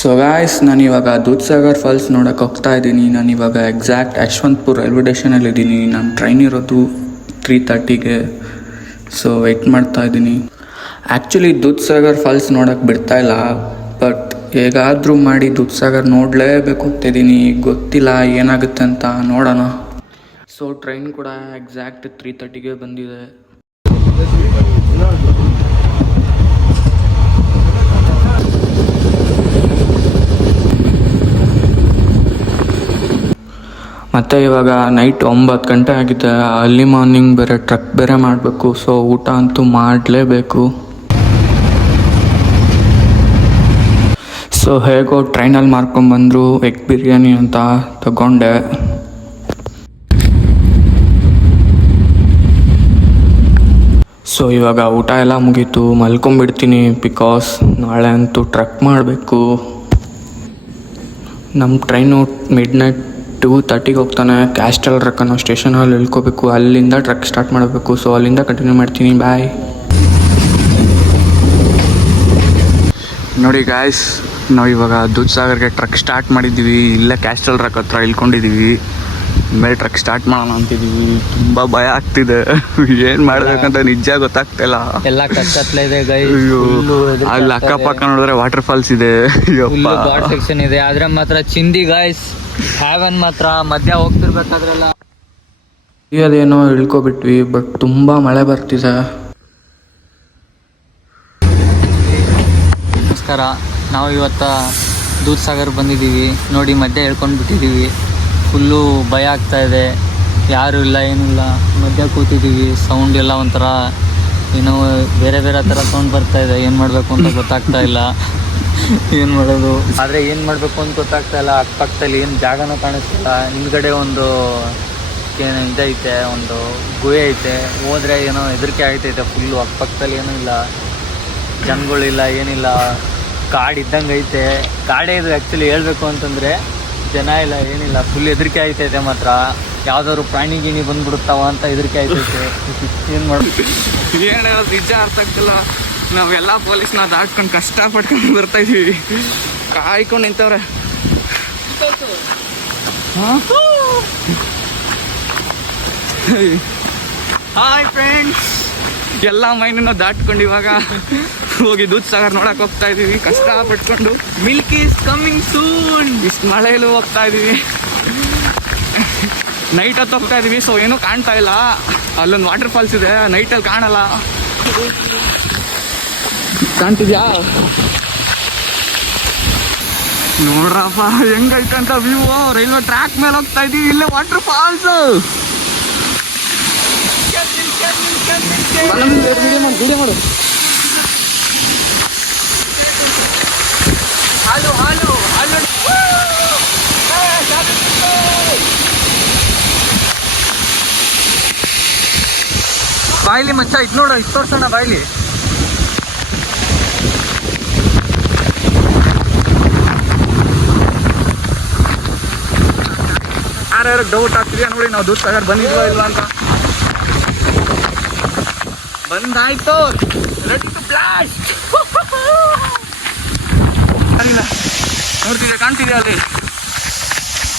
So guys, ನಾನಿವಾಗ Dudhsagar falls ನೋಡೋಕೆ ಹೋಗ್ತಾ ಇದ್ದೀನಿ. ನಾನಿವಾಗ ಎಕ್ಸಾಕ್ಟ್ ಯಶವಂತಪುರ ರೈಲ್ವೆ ಸ್ಟೇಷನಲ್ಲಿದ್ದೀನಿ. ನನ್ನ ಟ್ರೈನ್ ಇರೋದು 3:30ಗೆ. ಸೊ ವೆಯ್ಟ್ ಮಾಡ್ತಾ ಇದ್ದೀನಿ. ಆ್ಯಕ್ಚುಲಿ ದೂದ್ಸಾಗರ್ ಫಾಲ್ಸ್ ನೋಡೋಕೆ ಬಿಡ್ತಾಯಿಲ್ಲ, ಬಟ್ ಹೇಗಾದರೂ ಮಾಡಿ ದೂದ್ಸಾಗರ್ ನೋಡಲೇಬೇಕು ಅಂತಿದ್ದೀನಿ. ಗೊತ್ತಿಲ್ಲ ಏನಾಗುತ್ತೆ ಅಂತ, ನೋಡೋಣ. ಸೊ ಟ್ರೈನ್ ಕೂಡ ಎಕ್ಸಾಕ್ಟ್ 3:30ಗೆ ಬಂದಿದೆ. ಮತ್ತು ಇವಾಗ ನೈಟ್ 9 ಗಂಟೆ ಆಗಿದೆ. ಅರ್ಲಿ ಮಾರ್ನಿಂಗ್ ಬೇರೆ ಟ್ರಕ್ ಬೇರೆ ಮಾಡಬೇಕು. ಸೊ ಊಟ ಅಂತೂ ಮಾಡಲೇಬೇಕು. ಸೊ ಹೇಗೋ ಟ್ರೈನಲ್ಲಿ ಮಾರ್ಕೊಂಡ್ಬಂದರು ಎಗ್ ಬಿರಿಯಾನಿ ಅಂತ ತಗೊಂಡೆ. ಸೊ ಇವಾಗ ಊಟ ಎಲ್ಲ ಮುಗೀತು, ಮಲ್ಕೊಂಬಿಡ್ತೀನಿ. ಬಿಕಾಸ್ ನಾಳೆ ಅಂತೂ ಟ್ರಕ್ ಮಾಡಬೇಕು. ನಮ್ಮ ಟ್ರೈನು ಮಿಡ್ನೈಟ್ 2:30ಗೆ ಹೋಗ್ತಾನೆ. ಕ್ಯಾಸ್ಟಲ್ ಟ್ರಕ್ ಅನ್ನೋ ಸ್ಟೇಷನಲ್ಲಿ ಇಳ್ಕೋಬೇಕು. ಅಲ್ಲಿಂದ ಟ್ರಕ್ ಸ್ಟಾರ್ಟ್ ಮಾಡಬೇಕು. ಸೊ ಅಲ್ಲಿಂದ ಕಂಟಿನ್ಯೂ ಮಾಡ್ತೀನಿ. ಬಾಯ್. ನೋಡಿ ಗಾಯ್ಸ್, ನಾವು ಇವಾಗ ದೂದ್ಸಾಗರ್ಗೆ ಟ್ರಕ್ ಸ್ಟಾರ್ಟ್ ಮಾಡಿದ್ದೀವಿ. ಇಲ್ಲೇ ಕ್ಯಾಸ್ಟಲ್ ಟ್ರಕ್ ಹತ್ರ ಇಳ್ಕೊಂಡಿದ್ದೀವಿ. ಮೇಲೆ ಟ್ರಕ್ ಸ್ಟಾರ್ಟ್ ಮಾಡೋಣ ಅಂತಿದ್ದೀವಿ. ತುಂಬ ಭಯ ಆಗ್ತಿದೆ. ಏನು ಮಾಡ್ಬೇಕಂತ ನಿಜ ಗೊತ್ತಾಗ್ತಿಲ್ಲ. ಎಲ್ಲ ಕತ್ತಲೆ ಇದೆ ಗೈಸ್. ಅಲ್ಲಿ ಅಕ್ಕಪಕ್ಕ ನೋಡಿದ್ರೆ ವಾಟರ್ ಫಾಲ್ಸ್ ಇದೆ, ಘಾಟ್ ಸೆಕ್ಷನ್ ಇದೆ. ಆದ್ರೆ ಮಾತ್ರ ಚಿಂದಿ ಗೈಸ್. ಹ್ಯಾವನ್ ಮಾತ್ರ ಮಧ್ಯ ಹೋಗ್ತಿರ್ಬೇಕಾದ್ರೆಲ್ಲ ಅದೇನೋ ಇಳ್ಕೊಬಿಟ್ವಿ, ಬಟ್ ತುಂಬ ಮಳೆ ಬರ್ತಿದೆ. ನಮಸ್ಕಾರ. ನಾವು ಇವತ್ತು ದೂದ್ಸಾಗರ್ ಬಂದಿದ್ದೀವಿ. ನೋಡಿ ಮಧ್ಯ ಹೇಳ್ಕೊಂಡು ಬಿಟ್ಟಿದ್ದೀವಿ. ಫುಲ್ಲು ಭಯ ಆಗ್ತಾಯಿದೆ. ಯಾರೂ ಇಲ್ಲ, ಏನಿಲ್ಲ. ಮಧ್ಯ ಕೂತಿದ್ದೀವಿ. ಸೌಂಡ್ ಎಲ್ಲ ಒಂಥರ ಏನೋ ಬೇರೆ ಬೇರೆ ಥರ ಸೌಂಡ್ ಬರ್ತಾಯಿದೆ. ಏನು ಮಾಡಬೇಕು ಅಂತ ಗೊತ್ತಾಗ್ತಾ ಇಲ್ಲ. ಏನು ಮಾಡೋದು, ಆದರೆ ಏನು ಮಾಡಬೇಕು ಅಂತ ಗೊತ್ತಾಗ್ತಾ ಇಲ್ಲ. ಅಕ್ಕಪಕ್ಕದಲ್ಲಿ ಏನು ಜಾಗನೂ ಕಾಣಿಸ್ತಿಲ್ಲ. ಹಿಂದ್ಗಡೆ ಒಂದು ಏನು ಇದೈತೆ, ಒಂದು ಗುಹೆ ಐತೆ. ಹೋದರೆ ಏನೋ ಹೆದರಿಕೆ ಆಗ್ತೈತೆ ಫುಲ್ಲು. ಅಕ್ಕಪಕ್ಕದಲ್ಲಿ ಏನೂ ಇಲ್ಲ, ಜನಗಳಿಲ್ಲ, ಏನಿಲ್ಲ. ಕಾಡಿದ್ದಂಗೆ ಐತೆ. ಕಾಡೇ ಇದು ಆ್ಯಕ್ಚುಲಿ ಹೇಳ್ಬೇಕು ಅಂತಂದರೆ. ಜನ ಇಲ್ಲ, ಏನಿಲ್ಲ. ಫುಲ್ ಹೆದರಿಕೆ ಆಯ್ತೈತೆ ಮಾತ್ರ. ಯಾವ್ದಾದ್ರು ಪ್ರಾಣಿ ಗಿಣಿ ಬಂದ್ಬಿಡುತ್ತಾವ ಅಂತ ಹೆದರಿಕೆ ಆಯ್ತೈತೆ. ಏನು ಮಾಡೋದು, ಏನು ಹೇಳೋದು ನಿಜ ಅರ್ಥ ಆಗ್ತಿಲ್ಲ. ನಾವೆಲ್ಲ ಪೊಲೀಸ್ನ ದಾಟ್ಕೊಂಡು ಕಷ್ಟಪಟ್ಕೊಂಡು ಬರ್ತಾ ಇದ್ದೀವಿ. ಕಾಯ್ಕೊಂಡು ನಿಂತವ್ರೆ. ಹಾಯ್ ಫ್ರೆಂಡ್ಸ್, ಎಲ್ಲ ಮೈನನ್ನು ದಾಟ್ಕೊಂಡು ಇವಾಗ ಹೋಗಿ ದೂದ್ಸಾಗರ್ ನೋಡಕ್ಕೆ ಹೋಗ್ತಾ ಇದ್ದೀವಿ. ಕಷ್ಟಪಟ್ಕೊಂಡು. Milk is coming soon. ಇಷ್ಟು ಮಳೆಯಲ್ಲೂ ಹೋಗ್ತಾ ಇದ್ದೀವಿ. ನೈಟ್ ಹೊತ್ತು ಹೋಗ್ತಾ ಇದ್ದೀವಿ. ಸೊ ಏನೂ ಕಾಣ್ತಾ ಇಲ್ಲ. ಅಲ್ಲೊಂದು ವಾಟರ್ ಫಾಲ್ಸ್ ಇದೆ, ನೈಟಲ್ಲಿ ಕಾಣಲ್ಲ. ಕಾಣ್ತಿದ್ಯಾ? ನೋಡ್ರಪ್ಪ ಹೆಂಗೈತೆ ಅಂತ ವ್ಯೂ. ರೈಲ್ವೆ ಟ್ರ್ಯಾಕ್ ಮೇಲೆ ಹೋಗ್ತಾ ಇದ್ದೀವಿ. ಇಲ್ಲೇ ವಾಟರ್ ಫಾಲ್ಸ್. ವಿಡಿಯೋ ಮಾಡು. ಹಾಲು ಹಾಲು ಹಾಲು. ಬಾಯ್ಲಿ ಮಚ್ಚ, ಇದು ನೋಡು, ಇದು ತೋರ್ಸೋಣ ಬಾಯ್ಲಿ. ಯಾರ್ಯಾರು ಡೌಟ್ ಆಗ್ತಿದೆಯಾ ನೋಡಿ, ನಾವು ದೂದ್ಸಾಗರ್ ಬಂದಿದ್ವಾ ಇಲ್ವಾ ಅಂತ. ಬಂದಾಯ್ತು. Ready to blast. ನೋಡ್ತಿದ್ಯಾ, ಕಾಣ್ತಿದ್ಯಾ ಅಲ್ಲಿ?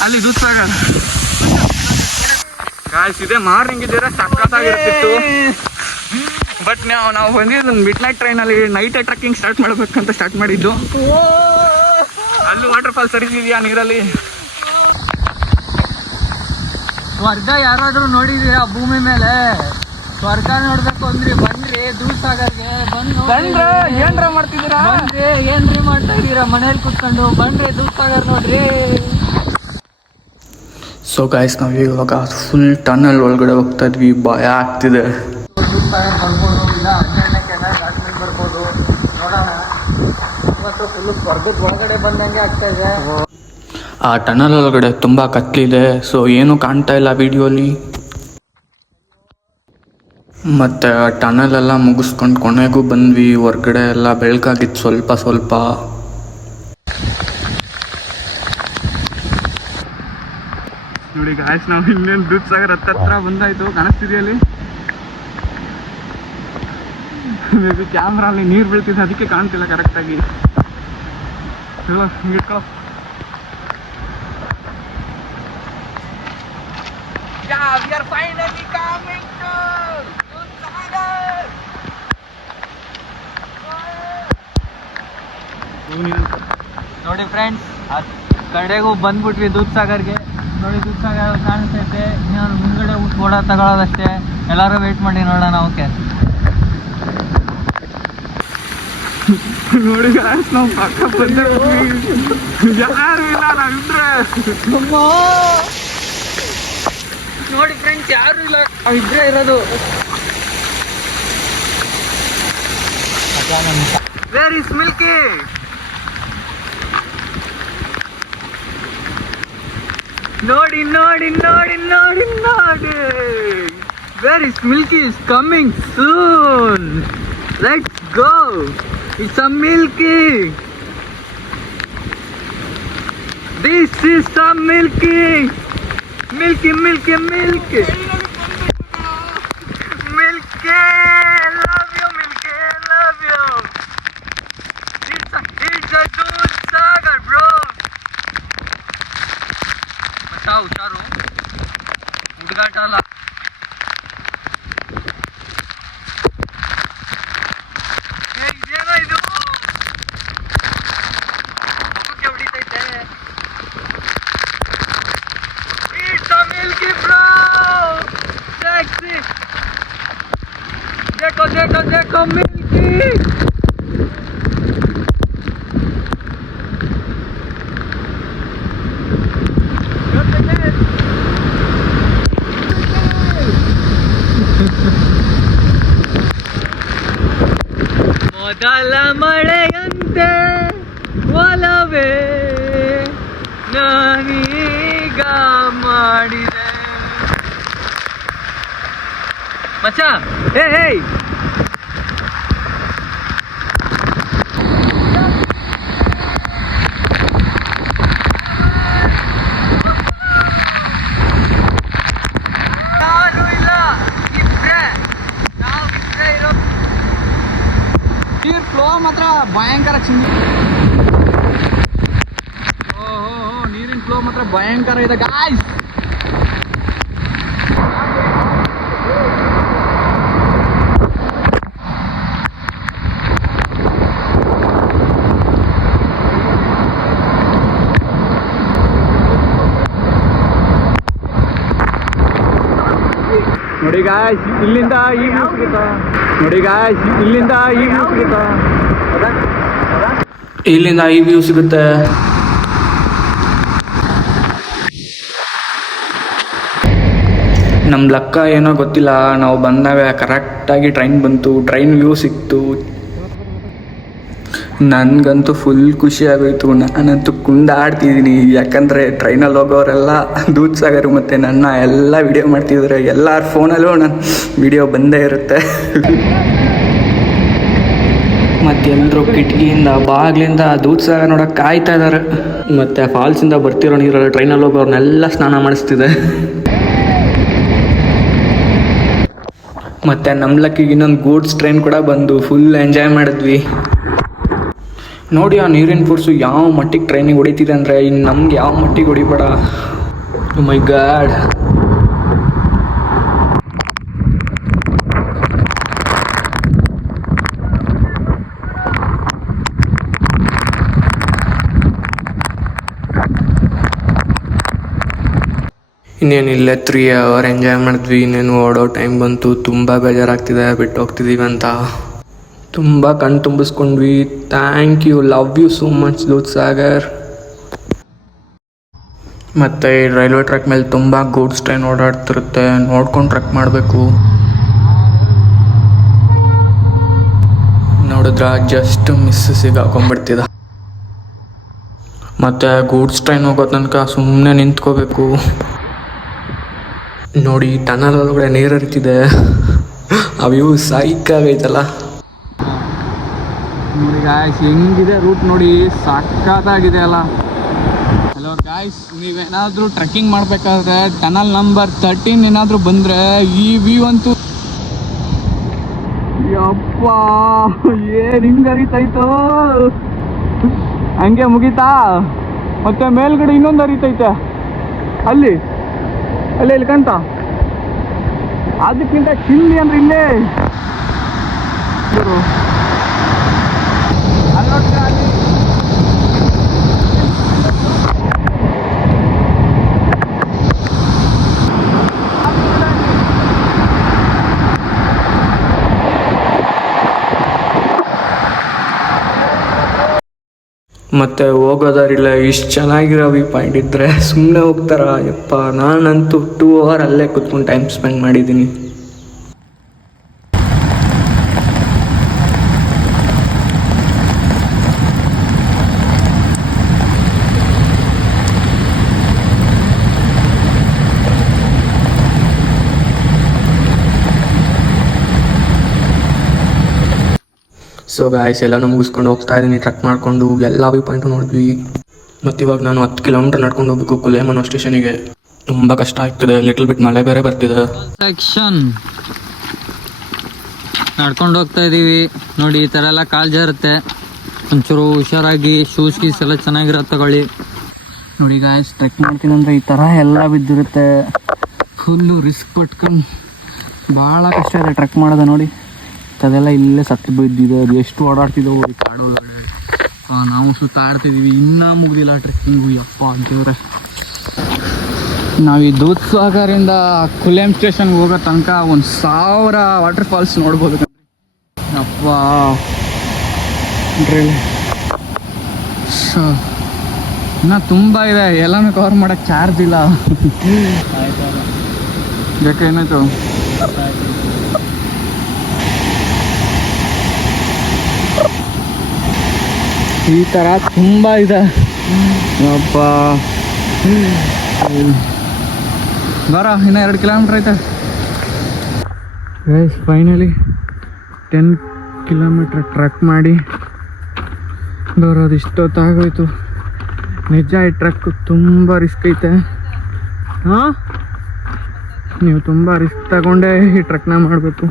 ಅಲ್ಲಿ ದೂದ್ಸಾಗರ್ ಗಾಯ್ಸ್ ಇದೆ. ಮಾರ್ನಿಂಗ್ ಇದ್ದೀರಾ ಸಖತ್ತಾಗಿರ್ತಿತ್ತು. ಬಟ್ ನಾವು ಬಂದಿದ್ದು ಮಿಡ್ ನೈಟ್ ಟ್ರೈನಲ್ಲಿ. ನೈಟೇ ಟ್ರೆಕ್ಕಿಂಗ್ ಸ್ಟಾರ್ಟ್ ಮಾಡ್ಬೇಕಂತ ಸ್ಟಾರ್ಟ್ ಮಾಡಿದ್ದು. ಅಲ್ಲಿ ವಾಟರ್ ಫಾಲ್ಸ್ ಸರಿದಿದೆಯಾ ನೀರಲ್ಲಿ? ಸ್ವರ್ಗ ಯಾರಾದ್ರೂ ನೋಡಿದೀರಾ ಭೂಮಿ ಮೇಲೆ? ಸ್ವರ್ಗ ನೋಡ್ಬೇಕು ಅಂದ್ರಿ ಬನ್ರಿ ದೂದ್ಸಾಗರ್ಗೆ. ಬಂದ್ರೆ ಏನ್ರ ಮಾಡ್ತಿದ್ದೀರಾ? ಬನ್ರಿ, ಏನ್ರಿ ಮಾಡ್ತಾ ಇದೀರಾ ಮನೇಲಿ ಕುತ್ಕೊಂಡು? ಬನ್ರಿ ದೂದ್ಸಾಗರ್ ನೋಡ್ರಿ. ಸೊ ಗಾಯ್ಸ್, ನಾವು ಇವಾಗ ಫುಲ್ ಟನಲ್ ಒಳಗಡೆ ಹೋಗ್ತಾ ಇದ್ವಿ. ಭಯ ಆಗ್ತಿದೆ. ದೂದ್ಸಾಗರ್ ಬರ್ಬೋದು, ಇಲ್ಲ 12ನೇ ಕೆನಾಲ್ ದಾಟ್ಮೇಲೆ ಬರ್ಬೋದು. ನೋಡೋಣ. ಇವತ್ತು ಫುಲ್ಲು ಸ್ವರ್ಗದ ಒಳಗಡೆ ಬಂದಂಗೆ ಆಗ್ತಾ ಇದೆ. ಆ ಟನಲ್ ಒಳಗಡೆ ತುಂಬ ಕತ್ಲಿದೆ. ಸೊ ಏನೂ ಕಾಣ್ತಾ ಇಲ್ಲ ವಿಡಿಯೋಲಿ. ಮತ್ತು ಆ ಟನಲೆಲ್ಲ ಮುಗಿಸ್ಕೊಂಡು ಕೊನೆಗೂ ಬಂದ್ವಿ. ಹೊರ್ಗಡೆ ಎಲ್ಲ ಬೆಳಕಾಗಿತ್ತು ಸ್ವಲ್ಪ ಸ್ವಲ್ಪ. ನೋಡಿ ಗಾಯ್ಸ್, ನಾವು ಇನ್ನೇನು ದೂದ್ಸಾಗರ್ ಹತ್ರ ಬಂದಾಯ್ತು. ಕಾಣಿಸ್ತಿದೆಯಲ್ಲಿ ಕ್ಯಾಮ್ರಾ ಅಲ್ಲಿ ನೀರು ಬೀಳ್ತಿದೆ, ಅದಕ್ಕೆ ಕಾಣ್ತಿಲ್ಲ ಕರೆಕ್ಟಾಗಿ. ನೋಡಿ ಫ್ರೆಂಡ್ಸ್, ಕಡೆಗೂ ಬಂದ್ಬಿಟ್ವಿ ದೂದ್ಸಾಗರ್ಗೆ. ನೋಡಿ ದೂದ್ಸಾಗರ್ ಕಾಣಿಸ್ತೈತೆ, ಇನ್ನೊಂದು ಮುಂದ್ಗಡೆ ಫೋಟೋ ತಗೊಳ್ಳೋದಷ್ಟೇ. ಎಲ್ಲರೂ ವೆಯ್ಟ್ ಮಾಡಿ ನೋಡೋಣ. ಓಕೆ ನೋಡಿ ನಾವು ಪಕ್ಕ ಬಂದ್ರೆ ಯಾರು ಇಲ್ಲ, ನಾವಿದ್ರೆ ನೋಡಿ ಫ್ರೆಂಡ್ಸ್, ಯಾರು ಇಲ್ಲ, ನಾವಿಬ್ಬರೇ ಇರೋದು. Where is Milky? ನೋಡಿ ನೋಡಿ ನೋಡಿ ನೋಡಿ ನೋಡಿ, where is Milky is coming soon. Let's go. It's a Milky. This is some Milky. Milky, Milky, Milky. Milky, love you, Milky, love you. It's a Dudhsagar, bro. बताओ चारो उद्घाटन. देखो देखो देखो मिल्की. ಮೊದಲ ಮಳೆಯಂತೆ ಒಲವೇ ನಾನೀಗ ಮಾಡಿದೆ. ಮಚ್ಚ, ಹೇ ಹೇ, ನಾನು ಇಲ್ಲ, ನಾವಿಬ್ರೇ ಇರೋ. ನೀರ್ ಫ್ಲೋ ಮಾತ್ರ ಭಯಂಕರ ಚಿಂದಿ. ಓಹೋ, ನೀರಿನ ಫ್ಲೋ ಮಾತ್ರ ಭಯಂಕರ ಇದೆ ಗಾಯ್ಸ್. ನೋಡಿ ಗಾಯ್ಸ್, ಇಲ್ಲಿಂದ ಈ ವ್ಯೂ ಸಿಗುತ್ತಾ? ನೋಡಿ ಗಾಯ್ಸ್, ಇಲ್ಲಿಂದ ಈ ವ್ಯೂ ಸಿಗುತ್ತಾ? ಇಲ್ಲಿಂದ ಈ ವ್ಯೂ ಸಿಗುತ್ತೆ. ನಮ್ಮ ಲೆಕ್ಕ ಏನೋ ಗೊತ್ತಿಲ್ಲ, ನಾವು ಬಂದಾಗ ಕರೆಕ್ಟಾಗಿ ಟ್ರೈನ್ ಬಂತು, ಟ್ರೈನ್ ವ್ಯೂ ಸಿಕ್ತು. ನನಗಂತೂ ಫುಲ್ ಖುಷಿ ಆಗೋಯ್ತು. ನಾನಂತೂ ಕುಂದಾಡ್ತಿದ್ದೀನಿ, ಯಾಕಂದರೆ ಟ್ರೈನಲ್ಲಿ ಹೋಗೋರೆಲ್ಲ ದೂದ್ಸಾಗರ್ ಮತ್ತು ನನ್ನ ಎಲ್ಲ ವಿಡಿಯೋ ಮಾಡ್ತಿದ್ದಾರೆ. ಎಲ್ಲರ ಫೋನಲ್ಲೂ ನನ್ನ ವಿಡಿಯೋ ಬಂದೇ ಇರುತ್ತೆ. ಮತ್ತೆಲ್ಲರೂ ಕಿಟಕಿಯಿಂದ ಬಾಗಿಲಿಂದ ದೂದ್ಸಾಗರ್ ನೋಡೋಕೆ ಕಾಯ್ತಾ ಇದ್ದಾರೆ. ಮತ್ತು ಫಾಲ್ಸಿಂದ ಬರ್ತಿರೋ ನೀರಲ್ಲಿ ಟ್ರೈನಲ್ಲಿ ಹೋಗೋರ್ನೆಲ್ಲ ಸ್ನಾನ ಮಾಡಿಸ್ತಿದೆ. ಮತ್ತು ನಮ್ಮ ಲಕ್ಕಿಗೆ ಇನ್ನೊಂದು ಗೂಡ್ಸ್ ಟ್ರೈನ್ ಕೂಡ ಬಂದು ಫುಲ್ ಎಂಜಾಯ್ ಮಾಡಿದ್ವಿ. ನೋಡಿ ಆ ನೀರಿನ ಫೋರ್ಸು ಯಾವ ಮಟ್ಟಿಗೆ ಟ್ರೈನಿಗೆ ಹೊಡಿತಿದೆ ಅಂದರೆ, ಇನ್ನು ನಮ್ಗೆ ಯಾವ ಮಟ್ಟಿಗೆ ಹೊಡಿಬೇಡ. ಓ ಮೈ ಗಾಡ್. ಇನ್ನೇನಿಲ್ಲ 3 hour ಎಂಜಾಯ್ ಮಾಡಿದ್ವಿ. ಇನ್ನೇನು ಓಡೋ ಟೈಮ್ ಬಂತು. ತುಂಬ ಬೇಜಾರಾಗ್ತಿದೆ, ಬಿಟ್ಟು ಹೋಗ್ತಿದ್ದೀವಿ ಅಂತ. ತುಂಬ ಕಣ್ ತುಂಬಿಸ್ಕೊಂಡ್ವಿ. Thank you, love you so much Dudhsagar. ಮತ್ತು ಈ ರೈಲ್ವೆ ಟ್ರ್ಯಾಕ್ ಮೇಲೆ ತುಂಬ ಗೂಡ್ಸ್ ಟ್ರೈನ್ ಓಡಾಡ್ತಿರುತ್ತೆ, ನೋಡ್ಕೊಂಡು ಟ್ರೆಕ್ ಮಾಡಬೇಕು. ನೋಡಿದ್ರ ಜಸ್ಟ್ ಮಿಸ್ ಸಿಗಾಕೊಂಡ್ಬಿಡ್ತಿದ. ಮತ್ತು ಗೂಡ್ಸ್ ಟ್ರೈನ್ ಹೋಗೋ ತನಕ ಸುಮ್ಮನೆ ನಿಂತ್ಕೋಬೇಕು. ನೋಡಿ ಟನಲ್ ಒಳಗಡೆ ನೀರು ಹರಿತಿದೆ. ಆ ವ್ಯೂ ಸೈಕಾಗೈತಲ್ಲ. ನೋಡಿ ಗಾಯ್ಸ್, ಹೆಂಗಿದೆ ರೂಟ್ ನೋಡಿ, ಸಕ್ಕತ್ತಾಗಿದೆ ಅಲ್ಲ. ಹಲೋ ಗಾಯ್ಸ್, ನೀವೇನಾದರೂ ಟ್ರೆಕ್ಕಿಂಗ್ ಮಾಡಬೇಕಾದ್ರೆ ಟನಲ್ ನಂಬರ್ 13 ಏನಾದರೂ ಬಂದರೆ ಈ ವ್ಯೂ ಅಂತೂ ಯಪ್ಪ ಏನು ಹಿಂಗೆ ಹರಿತಾಯ್ತು. ಹಂಗೆ ಮುಗೀತಾ. ಮತ್ತೆ ಮೇಲ್ಗಡೆ ಇನ್ನೊಂದು ಹರಿತೈತೆ ಅಲ್ಲಿ ಅಲ್ಲೇ ಇಲ್ಕಂತ. ಅದಕ್ಕಿಂತ ಚಿಲ್ಲಿ ಅಂದ್ರೆ ಇಲ್ಲೇ ಇವ್ರು. ಅಲ್ಲಿ ನೋಡ್ತೀರಾ ಅಲ್ಲಿ ಮತ್ತು ಹೋಗೋದಾರಿಲ್ಲ. ಇಷ್ಟು ಚೆನ್ನಾಗಿರೋ ವ್ಯೂ ಪಾಯಿಂಟ್ ಇದ್ದರೆ ಸುಮ್ಮನೆ ಹೋಗ್ತಾರ ಯಪ್ಪ. ನಾನಂತೂ 2 hour ಅಲ್ಲೇ ಕೂತ್ಕೊಂಡು ಟೈಮ್ ಸ್ಪೆಂಡ್ ಮಾಡಿದ್ದೀನಿ. ಸೊ ಗಾಯ್ಸ್, ಎಲ್ಲನೂ ಮುಗಿಸ್ಕೊಂಡು ಹೋಗ್ತಾ ಇದ್ದೀನಿ. ಟ್ರಕ್ ಮಾಡಿಕೊಂಡು ಎಲ್ಲ ವ್ಯೂ ಪಾಯಿಂಟು ನೋಡಿದ್ವಿ. ಮತ್ತು ಇವಾಗ ನಾನು 10 ಕಿಲೋಮೀಟರ್ ನಡ್ಕೊಂಡು ಹೋಗ್ಬೇಕು ಕುಲೇಮನೋ ಸ್ಟೇಷನಿಗೆ. ತುಂಬ ಕಷ್ಟ ಆಗ್ತದೆ. ಲಿಟಲ್ ಬಿಟ್ ಮಳೆ ಬೇರೆ ಬರ್ತಿದೆ. ಸೆಕ್ಷನ್ ನಡ್ಕೊಂಡು ಹೋಗ್ತಾ ಇದ್ದೀವಿ ನೋಡಿ. ಈ ಥರ ಎಲ್ಲ ಕಾಲು ಜಾರುತ್ತೆ. ಒಂಚೂರು ಹುಷಾರಾಗಿ ಶೂಸ್ ಗೀಸ್ ಎಲ್ಲ ಚೆನ್ನಾಗಿರೋ ತಗೊಳ್ಳಿ. ನೋಡಿ ಗಾಯ್ಸ್, ಟ್ರೆಕ್ ಮಾಡ್ತೀನಿ ಅಂದರೆ ಈ ಥರ ಎಲ್ಲ ಬಿದ್ದಿರುತ್ತೆ. ಫುಲ್ಲು ರಿಸ್ಕ್ ಪಟ್ಕೊಂಡು ಭಾಳ ಕಷ್ಟ ಇದೆ ಟ್ರೆಕ್ ಮಾಡೋದು. ನೋಡಿ ಅದೆಲ್ಲ ಇಲ್ಲೇ ಸತ್ತು ಬಿದ್ದಿದೆ. ಅದು ಎಷ್ಟು ಓಡಾಡ್ತಿದ್ದವು ಈ ಕಾಡು ಒಳಗಡೆ. ನಾವು ಸುತ್ತಾಡ್ತಿದ್ದೀವಿ. ಇನ್ನೂ ಮುಗ್ದಿಲ್ಲ ಟ್ರೆಕ್ಕಿಂಗು. ಯಪ್ಪ ಅಂತೇವ್ರೆ. ನಾವು ಈ ದೂದ್ ಸಾಗರಿಂದ ಕುಲೇಮ್ ಸ್ಟೇಷನ್ಗೆ ಹೋಗೋ ತನಕ 1000 ವಾಟರ್ ಫಾಲ್ಸ್ ನೋಡ್ಬೋದು. ಅಪ್ಪ ಇನ್ನೂ ತುಂಬ ಇದೆ. ಎಲ್ಲನೂ ಕವರ್ ಮಾಡೋಕ್ಕೆ ಚಾರ್ಜ್ ಇಲ್ಲ. ಯಾಕೆ ಏನಾಯ್ತು? ಈ ಥರ ತುಂಬ ಇದೆ. ಅಪ್ಪ ಬರ ಇನ್ನೂ 2 ಕಿಲೋಮೀಟ್ರ್ ಐತೆ. ಗೈಸ್, ಫೈನಲಿ 10 ಕಿಲೋಮೀಟ್ರ್ ಟ್ರೆಕ್ ಮಾಡಿ ಬರೋದು ಇಷ್ಟೊತ್ತಾಗೋಯ್ತು. ನಿಜ ಈ ಟ್ರೆಕ್ ತುಂಬ ರಿಸ್ಕ್ ಐತೆ. ಹಾಂ, ನೀವು ತುಂಬ ರಿಸ್ಕ್ ತಗೊಂಡೇ ಈ ಟ್ರೆಕ್ನ ಮಾಡಬೇಕು.